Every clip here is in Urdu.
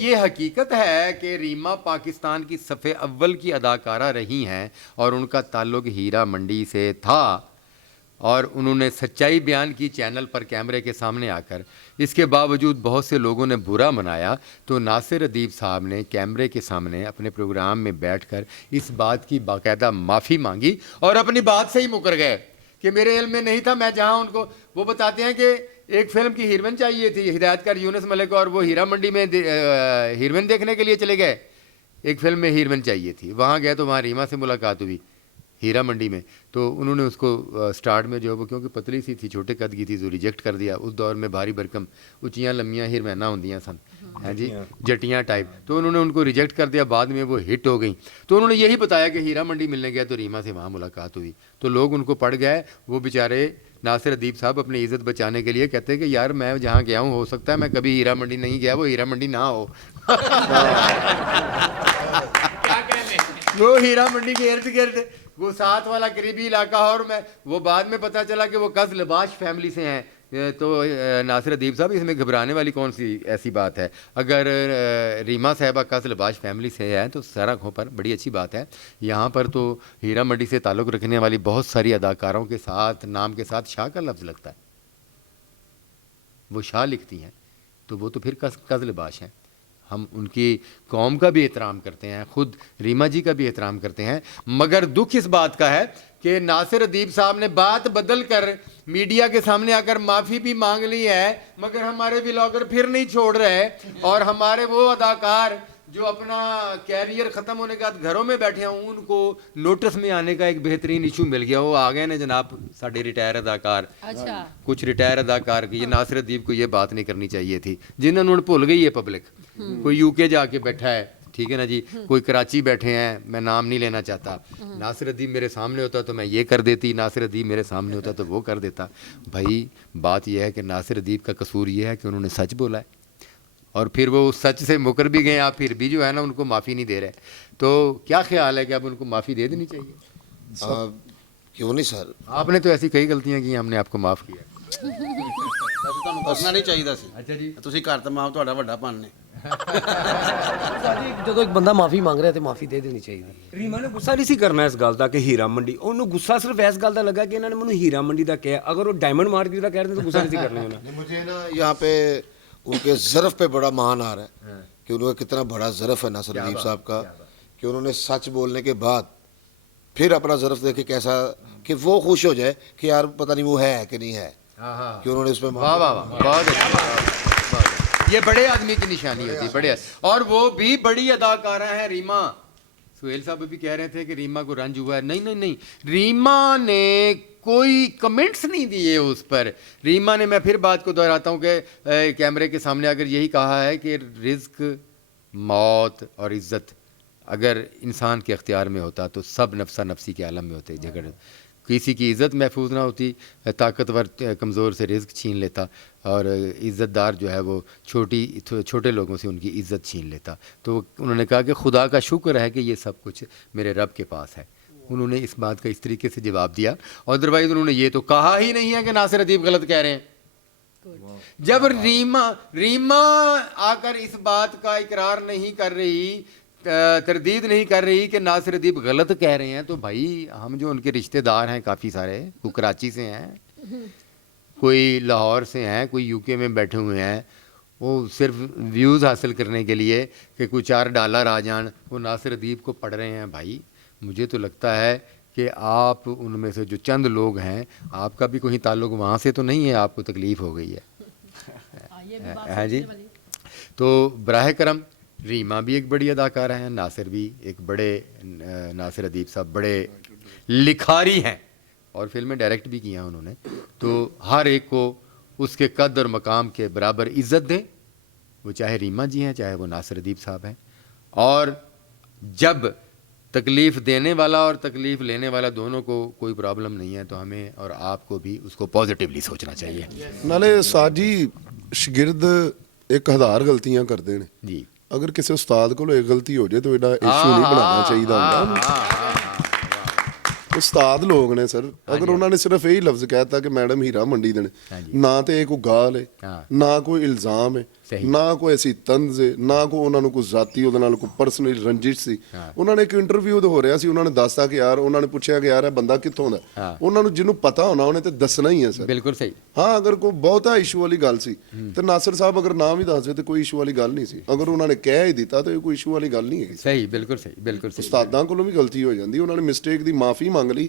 یہ حقیقت ہے کہ ریما پاکستان کی صف اول کی اداکارہ رہی ہیں اور ان کا تعلق ہیرا منڈی سے تھا، اور انہوں نے سچائی بیان کی چینل پر کیمرے کے سامنے آ کر۔ اس کے باوجود بہت سے لوگوں نے برا منایا تو ناصر ادیب صاحب نے کیمرے کے سامنے اپنے پروگرام میں بیٹھ کر اس بات کی باقاعدہ معافی مانگی اور اپنی بات سے ہی مکر گئے کہ میرے علم میں نہیں تھا۔ میں جہاں ان کو وہ بتاتے ہیں کہ ایک فلم کی ہیروئن چاہیے تھی ہدایت کار یونس ملک، اور وہ ہیرا منڈی میں ہیروئن دیکھنے کے لیے چلے گئے۔ ایک فلم میں ہیروئن چاہیے تھی، وہاں گئے تو وہاں ریما سے ملاقات ہوئی ہیرا منڈی میں، تو انہوں نے اس کو سٹارٹ میں جو ہے وہ کیونکہ پتلی سی تھی، چھوٹے قد کی تھی، تو ریجیکٹ کر دیا۔ اس دور میں بھاری بھرکم اونچیاں لمیاں ہیروئناں ہوندیاں سن، ہاں جی، جٹیاں ٹائپ، تو انہوں نے ان کو ریجیکٹ کر دیا۔ بعد میں وہ ہٹ ہو گئیں، تو انہوں نے یہی بتایا کہ ہیرا منڈی ملنے گیا تو ریما سے وہاں ملاقات ہوئی، تو لوگ ان کو پڑ گئے۔ وہ بیچارے ناصر ادیب صاحب اپنی عزت بچانے کے لیے کہتے ہیں کہ یار میں جہاں گیا ہوں، ہو سکتا ہے میں کبھی ہیرا منڈی نہیں گیا، وہ ہیرا منڈی نہ ہو۔ وہ ہیرا منڈی کے ارد گرد وہ ساتھ والا قریبی علاقہ، اور میں وہ بعد میں پتہ چلا کہ وہ قز لباش فیملی سے ہیں۔ تو ناصر ادیب صاحب اس میں گھبرانے والی کون سی ایسی بات ہے؟ اگر ریما صاحبہ قز لباش فیملی سے ہے تو سرخوں پر بڑی اچھی بات ہے۔ یہاں پر تو ہیرا منڈی سے تعلق رکھنے والی بہت ساری اداکاروں کے ساتھ نام کے ساتھ شاہ کا لفظ لگتا ہے، وہ شاہ لکھتی ہیں، تو وہ تو پھر قز لباش ہیں۔ ہم ان کی قوم کا بھی احترام کرتے ہیں، خود ریما جی کا بھی احترام کرتے ہیں، مگر دکھ اس بات کا ہے کہ ناصر ادیب صاحب نے بات بدل کر میڈیا کے سامنے آ کر معافی بھی مانگ لی ہے، مگر ہمارے ولاگر پھر نہیں چھوڑ رہے، اور ہمارے وہ اداکار جو اپنا کیریئر ختم ہونے کے بعد گھروں میں بیٹھے ہوں، ان کو نوٹس میں آنے کا ایک بہترین ایشو مل گیا۔ وہ آ گئے نا جناب ساڈے ریٹائر اداکار، کچھ ریٹائر اداکار کی، یہ ناصر ادیب کو یہ بات نہیں کرنی چاہیے تھی، جنہوں نے بھول گئی ہے پبلک۔ کوئی یو کے جا کے بیٹھا ہے، ٹھیک ہے نا جی، کوئی کراچی بیٹھے ہیں، میں نام نہیں لینا چاہتا۔ ناصر ادیب میرے سامنے ہوتا تو میں یہ کر دیتی، ناصر ادیب میرے سامنے ہوتا تو وہ کر دیتا۔ بھائی بات یہ ہے کہ ناصر ادیب کا قصور یہ ہے کہ انہوں نے سچ بولا ہے، اور پھر وہ اس سچ سے مکر بھی گئے، آپ پھر بھی جو ہے نا ان کو معافی نہیں دے رہے۔ تو کیا خیال ہے کہ اب ان کو معافی دے دینی چاہیے؟ کیوں نہیں سر، آپ نے تو ایسی کئی غلطیاں کی، ہم نے آپ کو معاف کیا۔ کرنا نہیں چاہیے سی۔ اچھا جی، تسی گھر تے ماں تہاڈا وڈا پن نے۔ جدو ایک بندہ معافی مانگ رہا ہے تو معافی دے دینی چاہیے۔ ریما نے غصہ نہیں سی کرنا اس گل کا کہ ہیرا منڈی، انہوں غصہ صرف اس گل کا لگا کہ انہوں نے مجھے ہیرا منڈی کا کہا، اگر وہ ڈائمنڈ مارکیٹ کا کہہ رہے تو غصہ نہیں سی کرنا انہوں۔ مجھے نا یہاں پہ ان کے ظرف پہ بڑا مان آ رہا ہے کہ انہوں کا کتنا بڑا ظرف ہے ناصر ادیب صاحب کا، کہ انہوں نے سچ بولنے کے بعد پھر اپنا ظرف دیکھے کیسا کہ وہ خوش ہو جائے کہ یار پتہ نہیں وہ ہے کہ نہیں ہے، کہ انہوں نے اس میں واہ واہ واہ، بہت اچھا، یہ بڑے آدمی کی نشانی ہوتی ہے، بڑے، اور وہ بھی بڑی اداکارہ ہیں ریما۔ سہیل صاحب بھی کہہ رہے تھے کہ ریما کو رنج ہوا ہے، نہیں نہیں نہیں، ریما نے کوئی کمنٹس نہیں دیے اس پر۔ ریما نے، میں پھر بات کو دہراتا ہوں کہ کیمرے کے سامنے اگر یہی کہا ہے کہ رزق، موت اور عزت اگر انسان کے اختیار میں ہوتا تو سب نفسا نفسی کے عالم میں ہوتے، جھگڑ، کسی کی عزت محفوظ نہ ہوتی، طاقتور کمزور سے رزق چھین لیتا، اور عزت دار جو ہے وہ چھوٹے لوگوں سے ان کی عزت چھین لیتا۔ تو انہوں نے کہا کہ خدا کا شکر ہے کہ یہ سب کچھ میرے رب کے پاس ہے۔ انہوں نے اس بات کا اس طریقے سے جواب دیا، اور ادروائز انہوں نے یہ تو کہا ہی نہیں ہے کہ ناصر ادیب غلط کہہ رہے ہیں۔ جب ریما آ کر اس بات کا اقرار نہیں کر رہی، تردید نہیں کر رہی کہ ناصر ادیب غلط کہہ رہے ہیں، تو بھائی ہم جو ان کے رشتہ دار ہیں کافی سارے، کوئی کراچی سے ہیں، کوئی لاہور سے ہیں، کوئی یو کے میں بیٹھے ہوئے ہیں، وہ صرف ویوز حاصل کرنے کے لیے کہ کوئی $4 آ جان وہ ناصر ادیب کو پڑھ رہے ہیں۔ بھائی مجھے تو لگتا ہے کہ آپ ان میں سے جو چند لوگ ہیں، آپ کا بھی کوئی تعلق وہاں سے تو نہیں ہے، آپ کو تکلیف ہو گئی ہے جی۔ تو براہ کرم ریما بھی ایک بڑی اداکارہ ہیں، ناصر بھی ایک بڑے، ناصر ادیب صاحب بڑے لکھاری ہیں، اور فلمیں ڈائریکٹ بھی کی ہیں انہوں نے، تو ہر ایک کو اس کے قد اور مقام کے برابر عزت دیں، وہ چاہے ریما جی ہیں چاہے وہ ناصر ادیب صاحب ہیں۔ اور جب تکلیف دینے والا اور تکلیف لینے والا دونوں کو کوئی پرابلم نہیں ہے تو ہمیں اور آپ کو بھی اس کو پازیٹیولی سوچنا چاہیے۔ ਨਾਲੇ ਸਾਜੀ ਸ਼ਾਗਿਰਦ 1000 ਗਲਤੀਆਂ ਕਰਦੇ ਨੇ جی، ਅਗਰ ਕਿਸੇ ਉਸਤਾਦ ਕੋਲ ਇੱਕ ਗਲਤੀ ਹੋ ਜਾਏ ਤਾਂ ਇਹਦਾ ਇਸ਼ੂ ਨਹੀਂ ਬਣਾਉਣਾ ਚਾਹੀਦਾ ਹੁੰਦਾ। ਉਸਤਾਦ ਲੋਕ ਨੇ ਸਰ, ਅਗਰ ਉਹਨਾਂ ਨੇ ਸਿਰਫ ਇਹੀ ਲਫ਼ਜ਼ ਕਹਿਤਾ ਕਿ ਮੈਡਮ ਹੀਰਾ ਮੰਡੀ ਦੇ ਨੇ, ਨਾ ਤੇ ਇਹ ਕੋਈ ਗਾਲ ਹੈ, ਹਾਂ। ਨਾ ਕੋਈ ਇਲਜ਼ਾਮ ਹੈ, ਸਹੀ। ਨਾ ਕੋਈ ਐਸੀ ਤੰਜ਼ ਹੈ, ਨਾ ਕੋਈ ਉਹਨਾਂ ਨੂੰ ਕੋਈ ਜ਼ਾਤੀ ਉਹਦੇ ਨਾਲ ਕੋਈ ਪਰਸਨਲ ਰੰਜਿਸ਼ ਸੀ। ਉਹਨਾਂ ਨੇ ਇੱਕ ਇੰਟਰਵਿਊ ਹੋ ਰਿਹਾ ਸੀ, ਉਹਨਾਂ ਨੇ ਦੱਸਤਾ ਕਿ ਯਾਰ, ਉਹਨਾਂ ਨੇ ਪੁੱਛਿਆ ਕਿ ਯਾਰ ਇਹ ਬੰਦਾ ਕਿੱਥੋਂ ਦਾ, ਉਹਨਾਂ ਨੂੰ ਜਿਹਨੂੰ ਪਤਾ ਹੋਣਾ ਉਹਨੇ ਤੇ ਦੱਸਣਾ ਹੀ ਹੈ ਸਰ। ਬਿਲਕੁਲ ਸਹੀ। ਹਾਂ, ਅਗਰ ਕੋਈ ਬਹੁਤਾ ਇਸ਼ੂ ਵਾਲੀ ਗੱਲ ਸੀ ਤੇ ਨਾਸਿਰ ਸਾਹਿਬ ਅਗਰ ਨਾ ਵੀ ਦੱਸਦੇ ਤੇ ਕੋਈ ਇਸ਼ੂ ਵਾਲੀ ਗੱਲ ਨਹੀਂ ਸੀ। ਅਗਰ ਉਹਨਾਂ ਨੇ ਕਹਿ ਹੀ ਦਿੱਤਾ ਤਾਂ ਇਹ ਕੋਈ ਇਸ਼ੂ ਵਾਲੀ ਗੱਲ ਨਹੀਂ ਹੈਗੀ। ਸਹੀ, ਬਿਲਕੁਲ ਸਹੀ, ਬਿਲਕੁਲ ਸਹੀ। ਉਸਤਾਦਾਂ ਕੋਲੋਂ ਵੀ ਗਲਤੀ ਹੋ ਜਾਂਦੀ, ਉਹਨਾਂ ਨੇ ਮਿਸਟੇਕ ਦੀ ਮਾਫੀ ਮੰਗ ਲਈ।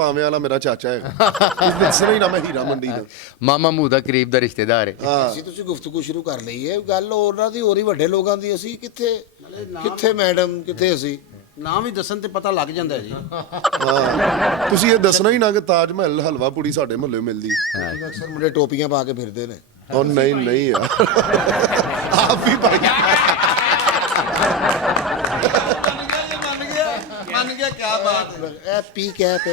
ਪਾਵੇਂ ਵਾਲਾ ਮੇਰਾ ਚਾਚਾ ਹੈਗਾ, ਦੱਸਣਾ ਹੀ ਨਾ ਮੈਂ ਹੀਰਾ ਮੰਡੀ ਦਾ। ਮਾਮਾ ਮੂੰਹ ਦਾ ਕਰੀਬ ਦਾ ਰਿਸ਼ਤੇਦਾਰ ਹੈ। ਅਸੀਂ ਤੁਸੀਂ ਗੁਫ਼ਤਗੂ ਸ਼ੁਰੂ ਕਰ ਲਈ ਹੈ, ਗੱਲ ਉਹਨਾਂ ਦੀ ਹੋਰ ਹੀ ਵੱਡੇ ਲੋਕਾਂ ਦੀ। ਅਸੀਂ ਕਿੱਥੇ ਮੈਡਮ, ਕਿੱਥੇ ਅਸੀਂ ਨਾਮ ਹੀ ਦੱਸਣ ਤੇ ਪਤਾ ਲੱਗ ਜਾਂਦਾ ਜੀ। ਹਾਂ, ਤੁਸੀਂ ਇਹ ਦੱਸਣਾ ਹੀ ਨਾ ਕਿ ਤਾਜ ਮਹਿਲ ਹਲਵਾ ਪੂੜੀ ਸਾਡੇ ਮੁਹੱਲੇ ਮਿਲਦੀ। ਅਕਸਰ ਮੁੰਡੇ ਟੋਪੀਆਂ ਪਾ ਕੇ ਫਿਰਦੇ ਨੇ। ਉਹ ਨਹੀਂ ਯਾਰ, ਆਪ ਵੀ ਭਾਈ ਮੰਨ ਗਿਆ ਕੀ ਬਾਤ ਹੈ। ਇਹ ਪੀ ਕੈਪ ਹੈ,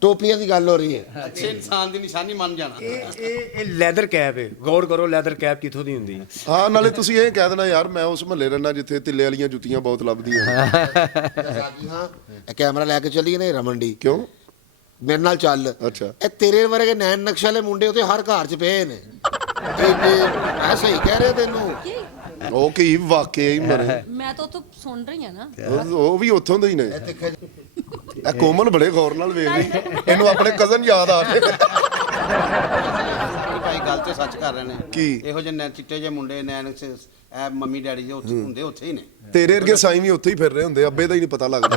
ਟੋਪੀਆਂ ਦੀ ਗੱਲ ਹੋ ਰਹੀ ਹੈ। ਅੱਛੇ ਇਨਸਾਨ ਦੀ ਨਿਸ਼ਾਨੀ ਮੰਨ ਜਾਣਾ। ਇਹ ਲੈਦਰ ਕੈਪ ਹੈ, ਗੌਰ ਕਰੋ ਲੈਦਰ ਕੈਪ ਕਿੱਥੋਂ ਦੀ ਹੁੰਦੀ ਹੈ। ਹਾਂ, ਨਾਲੇ ਤੁਸੀਂ ਇਹ ਕਹਿ ਦੇਣਾ ਯਾਰ ਮੈਂ ਉਸ ਮੁਹੱਲੇ ਰਹਿਣਾ ਜਿੱਥੇ ਤਿੱਲੇ ਵਾਲੀਆਂ ਜੁੱਤੀਆਂ ਬਹੁਤ ਲੱਭਦੀਆਂ। ਹਾਂ, ਇਹ ਕੈਮਰਾ ਲੈ ਕੇ ਚੱਲੀਏ ਨਾ ਹੀਰਾ ਮੰਡੀ, ਕਿਉਂ? ਮੇਰੇ ਨਾਲ ਚੱਲ। ਅੱਛਾ। ਇਹ ਤੇਰੇ ਵਰਗੇ ਨੈਣ ਨਕਸ਼ ਵਾਲੇ ਮੁੰਡੇ ਉਹਦੇ ਹਰ ਘਰ 'ਚ ਪਏ ਨੇ। ਮੈਂ ਸਹੀ ਕਹਿ ਰਿਹਾ ਤੈਨੂੰ? ਉਹ ਕੀ ਵਾਕਿਆ ਹੀ ਮਰੇ, ਮੈਂ ਤਾਂ ਉੱਥੋਂ ਸੁਣ ਰਹੀ ਹਾਂ ਨਾ। ਉਹ ਵੀ ਉੱਥੋਂ ਦੇ ਹੀ ਨੇ। ਇਹ ਕੋਮਲ ਬੜੇ ਗੌਰ ਨਾਲ ਵੇਖ ਰਹੀ, ਇਹਨੂੰ ਆਪਣੇ ਕਜ਼ਨ ਯਾਦ ਆ ਗਏ। ਭਾਈ ਗੱਲ ਤੇ ਸੱਚ ਕਰ ਰਹੇ ਨੇ। ਕੀ? ਇਹੋ ਜਿਹੇ ਚਿੱਟੇ ਜਿਹੇ ਮੁੰਡੇ ਨੈਣ ਇਹ ਮੰਮੀ ਡੈਡੀ ਜੇ ਉੱਥੇ ਹੁੰਦੇ ਉੱਥੇ ਹੀ ਨੇ। ਤੇਰੇ ਵਰਗੇ ਸਾਈਂ ਵੀ ਉੱਥੇ ਹੀ ਫਿਰ ਰਹੇ ਹੁੰਦੇ, ਅੱਬੇ ਦਾ ਹੀ ਨਹੀਂ ਪਤਾ ਲੱਗਦਾ।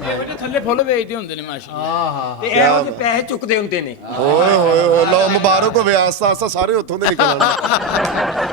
ਇਹੋ ਜਿਹੇ ਥੱਲੇ ਫੁੱਲ ਵੇਚਦੇ ਹੁੰਦੇ ਨੇ ਮਾਸ਼ਾਅੱਲਾ। ਤੇ ਇਹੋ ਜਿਹੇ ਪੈਸੇ ਚੁੱਕਦੇ ਹੁੰਦੇ ਨੇ। ਓਏ ਹੋਏ ਹੋਏ, ਲਓ ਮੁਬਾਰਕ ਹੋਵੇ, ਆਸਤਾ ਆਸਤਾ ਸਾਰੇ ਉੱਥੋਂ ਦੇ ਨਿਕਲ ਆਉਣਾ।